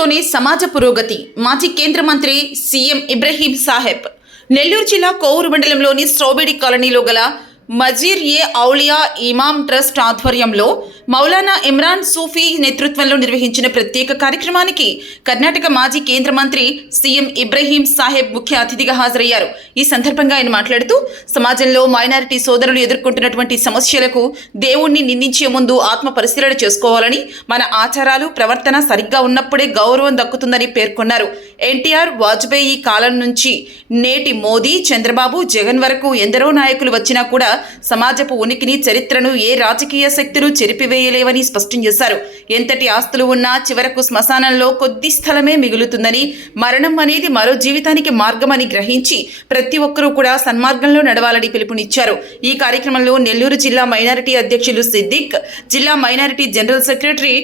పేరుతోనే సమాజ పురోగతి. మాజీ కేంద్ర మంత్రి సీఎం ఇబ్రహీం సాహెబ్ నెల్లూరు జిల్లా కోవూరు మండలంలోని స్ట్రాబెరీ కాలనీలో గల మజీర్ ఏ ఔలియా ఇమాం ట్రస్ట్ ఆధ్వర్యంలో మౌలానా ఇమ్రాన్ సూఫీ నేతృత్వంలో నిర్వహించిన ప్రత్యేక కార్యక్రమానికి కర్ణాటక మాజీ కేంద్ర మంత్రి సీఎం ఇబ్రహీం సాహెబ్ ముఖ్య అతిథిగా హాజరయ్యారు. ఈ సందర్భంగా ఆయన మాట్లాడుతూ సమాజంలో మైనారిటీ సోదరులు ఎదుర్కొంటున్నటువంటి సమస్యలకు దేవుణ్ణి నిందించే ముందు ఆత్మ పరిశీలన చేసుకోవాలని, మన ఆచారాలు ప్రవర్తన సరిగ్గా ఉన్నప్పుడే గౌరవం దక్కుతుందని పేర్కొన్నారు. ఎన్టీఆర్, వాజ్పేయి కాలం నుంచి నేటి మోదీ, చంద్రబాబు, జగన్ వరకు ఎందరో నాయకులు వచ్చినా కూడా సమాజపు ఉనికిని, చరిత్రను ఏ రాజకీయ శక్తులు చెరిపివేయలేవని స్పష్టం చేశారు. ఎంతటి ఆస్తులు ఉన్నా చివరకు శ్మశానంలో కొద్ది స్థలమే మిగులుతుందని, మరణం అనేది మరో జీవితానికి మార్గమని గ్రహించి ప్రతి ఒక్కరూ కూడా సన్మార్గంలో నడవాలని పిలుపునిచ్చారు. ఈ కార్యక్రమంలో నెల్లూరు జిల్లా మైనారిటీ అధ్యక్షులు సిద్దిక్, జిల్లా మైనారిటీ జనరల్ సెక్రటరీ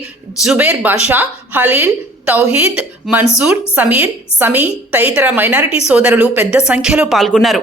జుబేర్ బాషా, హలీల్, తౌహీద్, మన్సూర్, సమీర్, సమీ తదితర మైనారిటీ సోదరులు పెద్ద సంఖ్యలో పాల్గొన్నారు.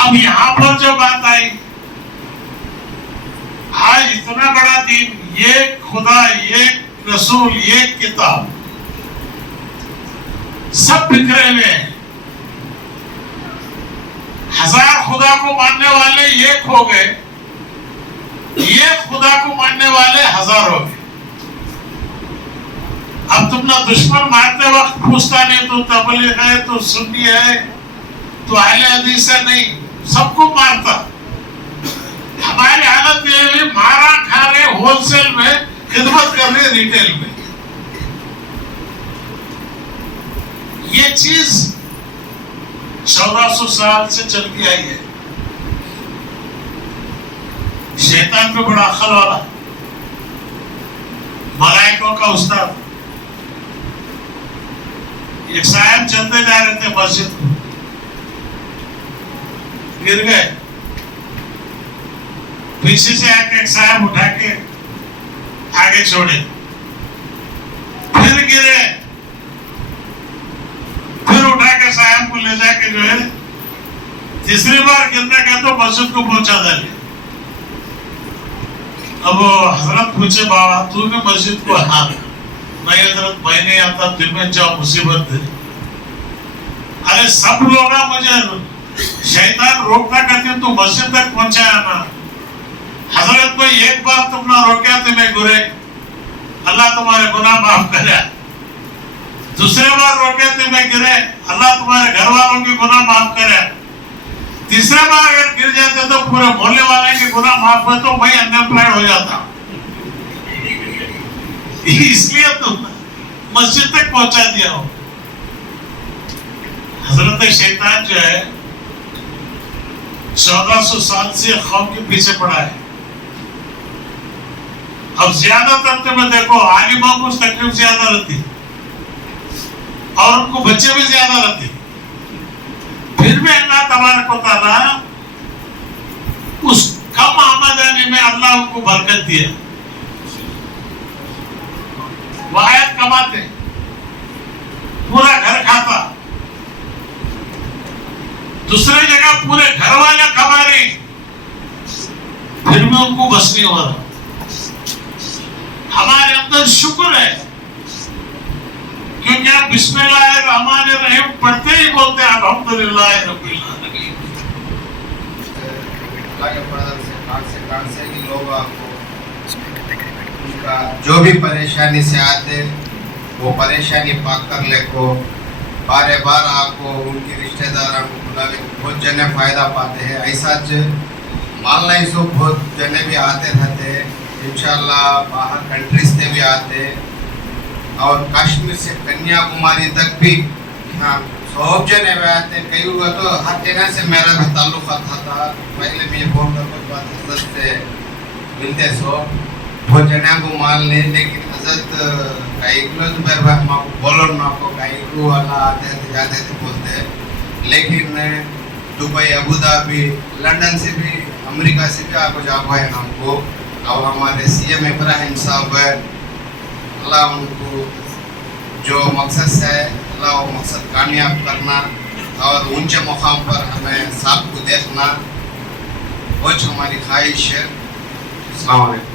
اب یہاں پر جو بات آئی، آج اتنا بڑا دین، یہ خدا، یہ رسول، یہ کتاب، سب بکھرے ہوئے ہیں. ہزار خدا کو ماننے والے ایک ہو گئے، ایک خدا کو ماننے والے ہزار ہو گئے. اب تم نہ دشمن مارتے وقت پوچھتا نہیں تو تبلیغ ہے، تو سنی ہے، تو اہل حدیث ہے، نہیں، سب کو مارتا. ہماری حالت یہ ہے، مارا کھا رہے ہول سیل میں، خدمت کر رہے ریٹیل میں. یہ چیز 1400 سال سے چلتی آئی ہے. شیطان پہ بڑا عقل والا، ملائکوں کا استاد. ایک صاحب چلتے جا رہے تھے مسجد کو، گر گئے. پیچھے سے آ کے ایک صاحب اٹھا کے آگے چھوڑے، پھر گرے، پھر اٹھا کے صاحب کو لے جا کے جو ہے تیسری بار گرنے کا تو مسجد کو پہنچا دے. اب حضرت پوچھے بابا تو نے مسجد کو؟ ہاں. نہیں حضرت میں نہیں آتا، دل میں جاؤ مصیبت ہے. ارے سب لوگ مجھے شیطان روکتا کرتے تو مسجد تک پہنچایا نا. حضرت کو ایک بار تم نہ روکیا تو میں گرے، اللہ تمہارے گناہ معاف کرے. دوسرے بار روکے تو میں گرے، اللہ تمہارے گھر والوں کی گناہ معاف کرے. تیسرے بار اگر گر جاتے تو پورے محلے والے کے گناہ معاف ہوئے تو میں ان امپلائڈ ہو جاتا. اس لیے تم مسجد تک پہنچا دیا ہو. حضرت شیطان جو ہے 1400 سال سے قوم کے پیچھے پڑا ہے. اب زیادہ تر تمہیں دیکھو عالموں کو تکلیف زیادہ رہتی اور ان کو بچے بھی زیادہ رہتے. پھر بھی اللہ تبارک و تعالیٰ اس کم آمدنی میں اللہ ان کو برکت دیا. واحد کماتے، پورا گھر کھاتا، دوسرے جگہ پورے گھر والے کما رہے، پھر بھی ان کو بس نہیں ہو رہا. ہمارے اندر شکر ہے کیونکہ آپ بسم اللہ الرحمن الرحیم پڑھتے ہی بولتے ہیں الحمدللہ رب العالمین. اللہ کے فضل سے کان سے ہی لوگ آپ کو ان کا جو بھی پریشانی سے آتے وہ پریشانی پاک کر لے کو بارے بار آپ کو ان کی رشتہ داروں کو بلا لے بہت جنے فائدہ پاتے ہیں. ایسا ماننا ہی سو بہت جنے بھی آتے رہتے انشاءاللہ، باہر کنٹریز سے بھی آتے اور کشمیر سے کنیا کماری تک بھی سب جنے بھی آتے. کئی ہوا تو ہر جگہ سے میرا بھی تعلقات تھا. پہلے بھی یہ فون کر حضرت سے ملتے سو بہت جنے کو مان لیں، لیکن حضرت کئی کلو تو ہم کو بولو نہ کو کئی کو والا آتے تھے جاتے تھے بولتے. لیکن دبئی، ابو دھابی، لندن سے بھی، امریکہ سے بھی آپ کو جاگو ہے ہم کو. اور ہمارے سی ایم ابراہیم صاحب ہے، اللہ ان کو جو مقصد سے ہے اللہ وہ مقصد کامیاب کرنا اور اونچے مقام پر ہمیں صاحب کو دیکھنا، وہ ہماری خواہش ہے. السلام علیکم.